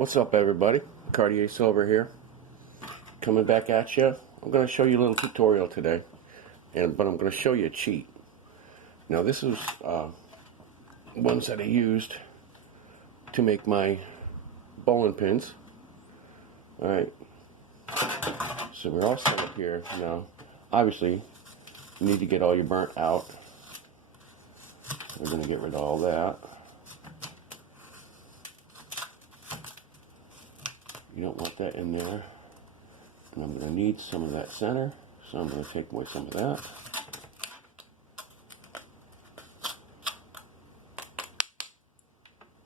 What's up, everybody? Cartier Silver here, coming back at you. I'm going to show you a little tutorial today, but I'm going to show you a cheat. Now, this is ones that I used to make my bowling pins. All right, so we're all set up here now. Obviously, you need to get all your burnt out. We're going to get rid of all that. You don't want that in there. And I'm going to need some of that center, so I'm going to take away some of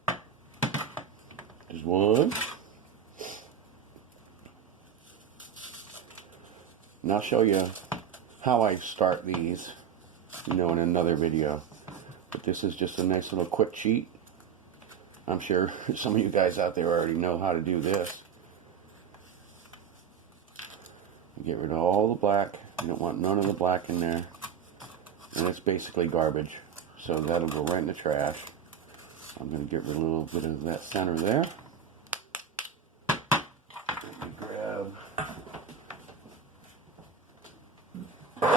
that. There's one. And I'll show you how I start these, in another video. But this is just a nice little quick cheat. I'm sure some of you guys out there already know how to do this. Get rid of all the black. You don't want none of the black in there. And it's basically garbage. So that'll go right in the trash. I'm going to get rid of a little bit of that center there. Grab. I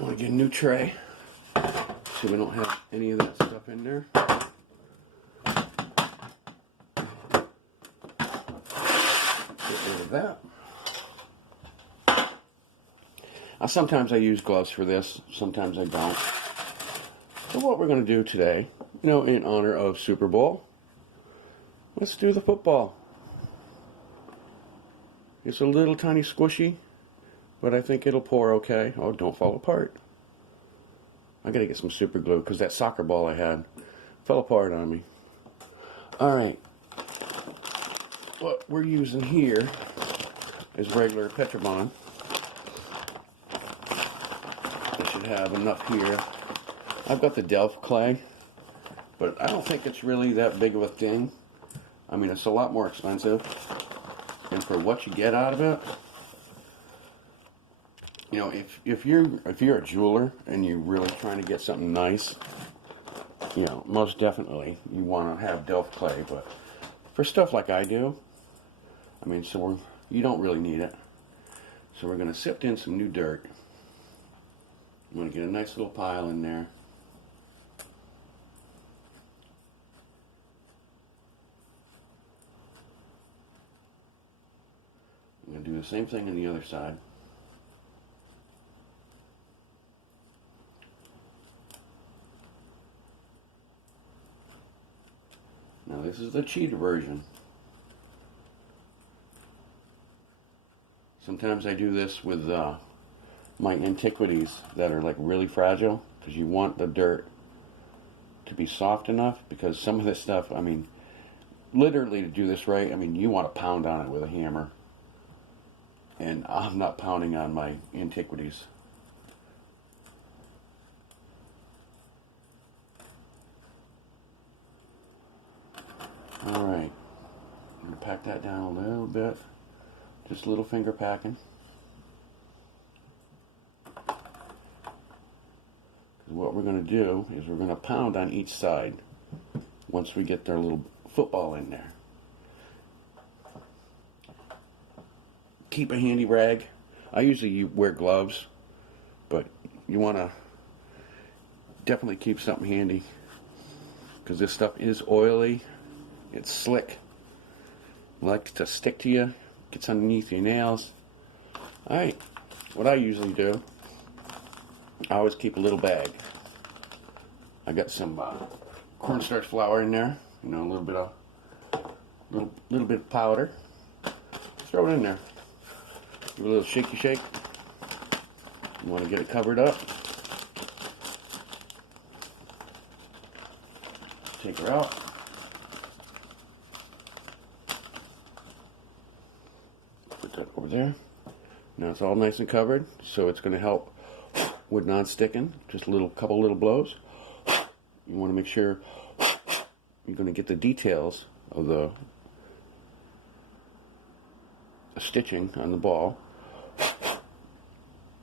want to get a new tray so we don't have any of that stuff in there. That. Sometimes I use gloves for this, sometimes I don't. So what we're going to do today, in honor of Super Bowl, let's do the football. It's a little tiny squishy, but I think it'll pour okay. Oh, don't fall apart. I got to get some super glue because that soccer ball I had fell apart on me. Alright, what we're using here is regular Petribond. I should have enough here. I've got the Delft clay, but I don't think it's really that big of a thing. I mean, it's a lot more expensive, and for what you get out of it, if you're a jeweler and you're really trying to get something nice, most definitely you want to have Delft clay. But for stuff like I do, you don't really need it. So we're going to sift in some new dirt. I'm going to get a nice little pile in there. I'm going to do the same thing on the other side. Now this is the cheater version. Sometimes I do this with my antiquities that are like really fragile, because you want the dirt to be soft enough, because some of this stuff, literally to do this right, you want to pound on it with a hammer. And I'm not pounding on my antiquities. Alright, I'm going to pack that down a little bit. Just a little finger packing. What we're going to do is we're going to pound on each side once we get their little football in there. Keep a handy rag. I usually wear gloves, but you want to definitely keep something handy, because this stuff is oily. It's slick. It likes to stick to you. Gets underneath your nails. Alright, what I usually do, I always keep a little bag. I got some cornstarch flour in there, a little bit of powder. Throw it in there. Give it a little shaky shake. You want to get it covered up. Take her out. Put that over there. Now it's all nice and covered, so it's going to help with non-sticking. Just a couple little blows. You want to make sure you're going to get the details of the stitching on the ball.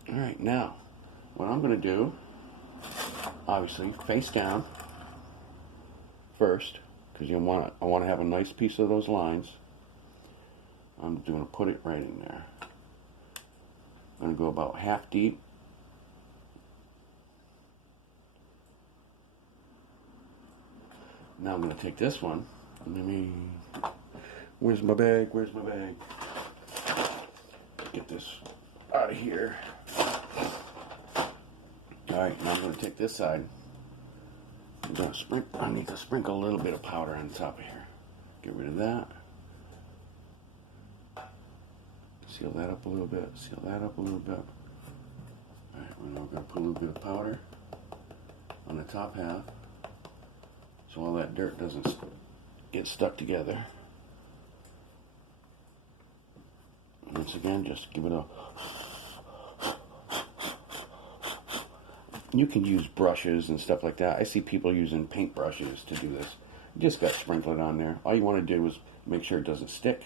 Alright, now what I'm going to do, obviously face down, first because I want to have a nice piece of those lines. I'm going to put it right in there. I'm going to go about half deep. Now I'm going to take this one. Where's my bag? Where's my bag? Get this out of here. Alright, now I'm going to take this side. I need to sprinkle a little bit of powder on the top of here. Get rid of that. Seal that up a little bit. Seal that up a little bit. Alright, we're now going to put a little bit of powder on the top half so all that dirt doesn't get stuck together. Once again, just give it a... You can use brushes and stuff like that. I see people using paint brushes to do this. You just got to sprinkle it on there. All you want to do is make sure it doesn't stick.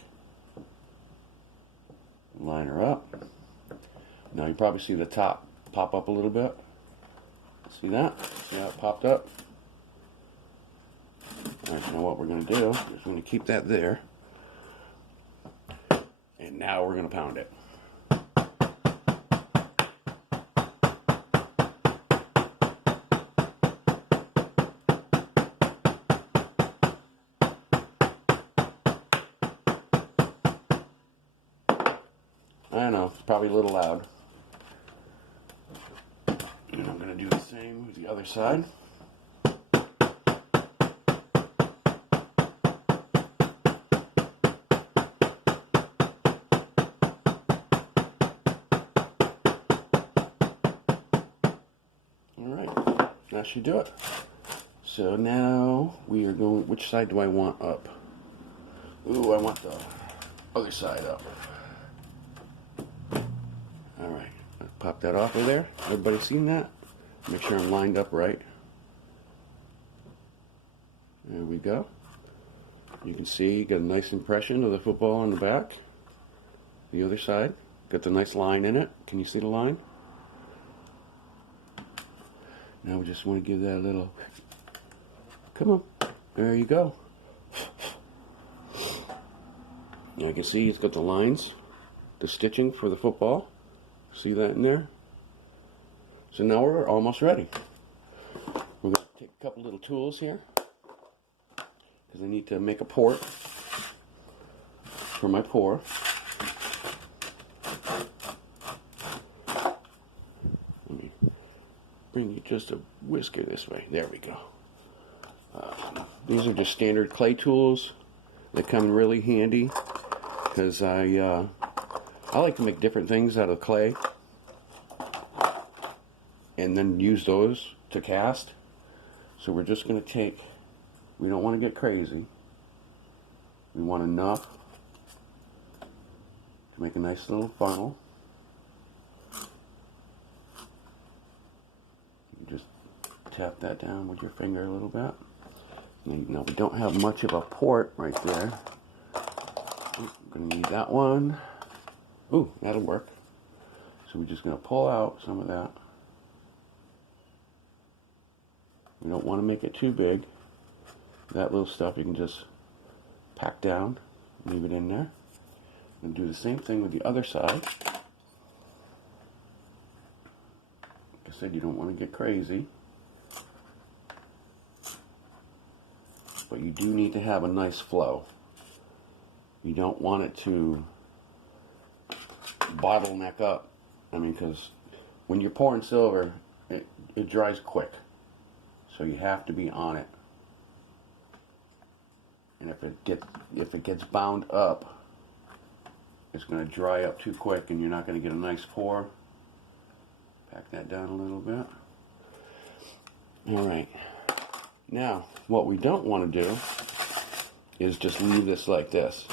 Line her up. Now you probably see the top pop up a little bit. See that? See how it popped up? Alright, now what we're going to do is we're going to keep that there. And now we're going to pound it. I know, it's probably a little loud. And I'm going to do the same with the other side. Alright, that should do it. So now we are going, which side do I want up? Ooh, I want the other side up. Alright, pop that off of there. Everybody seen that? Make sure I'm lined up right. There we go. You can see, got a nice impression of the football on the back. The other side, got the nice line in it. Can you see the line? Now we just want to give that a little, come on, there you go. Now you can see it's got the lines, the stitching for the football. See that in there? So now we're almost ready. We're going to take a couple little tools here because I need to make a port for my pour. Let me bring you just a whisker this way. There we go. These are just standard clay tools that come really handy because I like to make different things out of clay and then use those to cast. So we're just going to take, we don't want to get crazy. We want enough to make a nice little funnel. You just tap that down with your finger a little bit. Now we don't have much of a port right there. I'm going to need that one. Ooh, that'll work. So we're just going to pull out some of that. We don't want to make it too big. That little stuff you can just pack down, leave it in there. And do the same thing with the other side. Like I said, you don't want to get crazy. But you do need to have a nice flow. You don't want it to bottleneck up. I mean, because when you're pouring silver, it dries quick. So you have to be on it. And if it gets bound up, it's going to dry up too quick and you're not going to get a nice pour. Pack that down a little bit. Alright. Now, what we don't want to do is just leave this like this.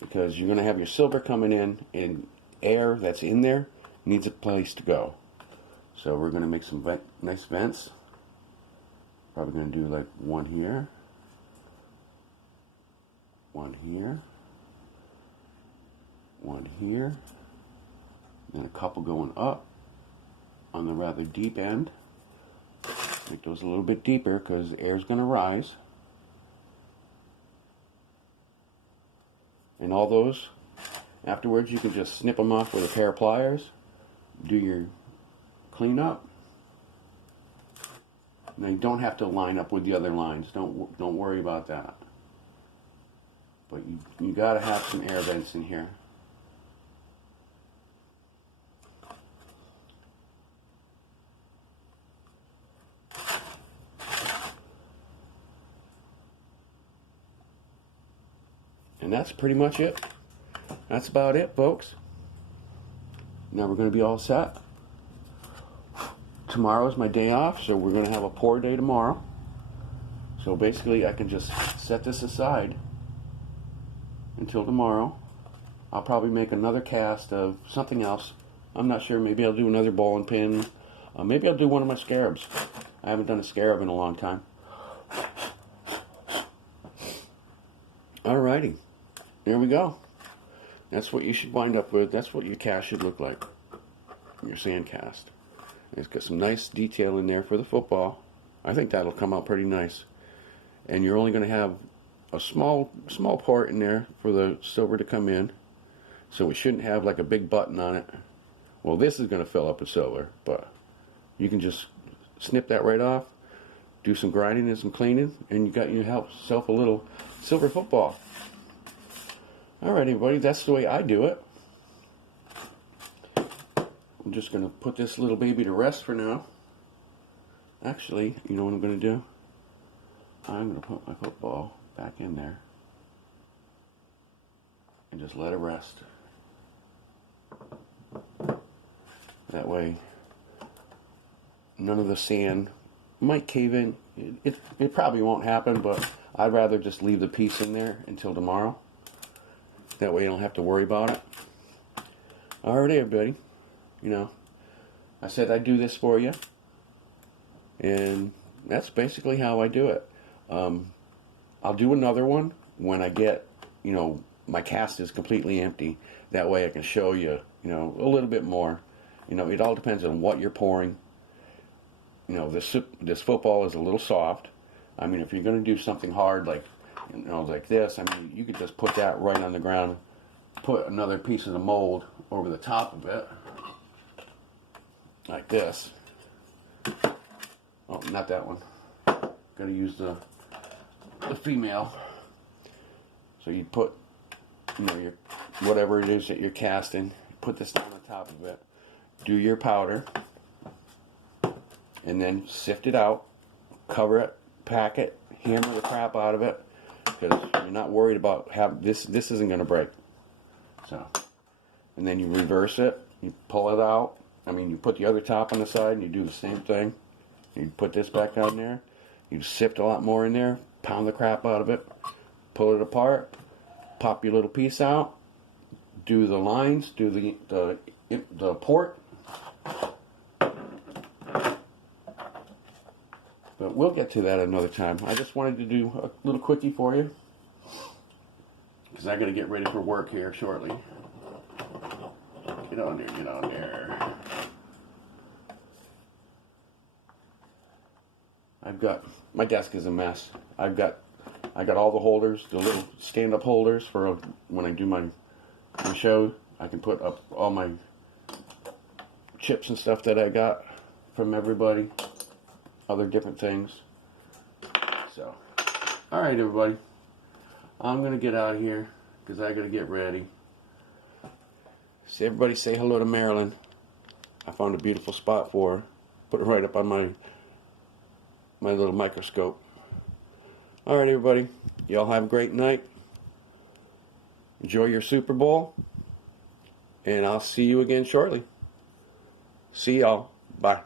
Because you're going to have your silver coming in and air that's in there needs a place to go. So we're going to make some nice vents. Probably going to do like one here. One here. One here. Then a couple going up on the rather deep end. Make those a little bit deeper because the air is going to rise. And all those, afterwards you can just snip them off with a pair of pliers, do your cleanup. Now you don't have to line up with the other lines. Don't worry about that. But you got to have some air vents in here. And that's pretty much it. That's about it, folks. Now we're going to be all set. Tomorrow is my day off, so we're going to have a pour day tomorrow. So basically I can just set this aside until tomorrow. I'll probably make another cast of something else. I'm not sure. Maybe I'll do another ball and pin. Maybe I'll do one of my scarabs. I haven't done a scarab in a long time. Alrighty. There we go. That's what you should wind up with. That's what your cast should look like. Your sand cast. It's got some nice detail in there for the football. I think that'll come out pretty nice. And you're only going to have a small part in there for the silver to come in. So it shouldn't have like a big button on it. Well, this is going to fill up with silver, but you can just snip that right off, do some grinding and some cleaning, and you got yourself a little silver football. Alright, everybody, that's the way I do it. I'm just going to put this little baby to rest for now. Actually, you know what I'm going to do? I'm going to put my football back in there and just let it rest. That way, none of the sand might cave in. It probably won't happen, but I'd rather just leave the piece in there until tomorrow. That way you don't have to worry about it. Alright, everybody. You know, I said I'd do this for you. And that's basically how I do it. I'll do another one when I get, you know, my cast is completely empty. That way I can show you, you know, a little bit more. You know, it all depends on what you're pouring. You know, this football is a little soft. I mean, if you're going to do something hard like, you know, like this, I mean, you could just put that right on the ground, put another piece of the mold over the top of it, like this. Oh, not that one. Got to use the female. So you put, you know, your whatever it is that you're casting, put this on the top of it, do your powder, and then sift it out, cover it, pack it, hammer the crap out of it, because you're not worried about this isn't going to break. So, and then you reverse it, you pull it out. I mean, you put the other top on the side and you do the same thing. You put this back on there, you sift a lot more in there, pound the crap out of it, pull it apart, pop your little piece out, do the lines, do the port. But we'll get to that another time. I just wanted to do a little quickie for you, because I got to get ready for work here shortly. Get on there, get on there. My desk is a mess. I got all the holders, the little stand-up holders for when I do my show. I can put up all my chips and stuff that I got from everybody, other different things. So, all right, everybody. I'm gonna get out of here because I gotta get ready. So everybody say hello to Marilyn. I found a beautiful spot for her. Put it right up on my little microscope. All right, everybody. Y'all have a great night. Enjoy your Super Bowl. And I'll see you again shortly. See y'all. Bye.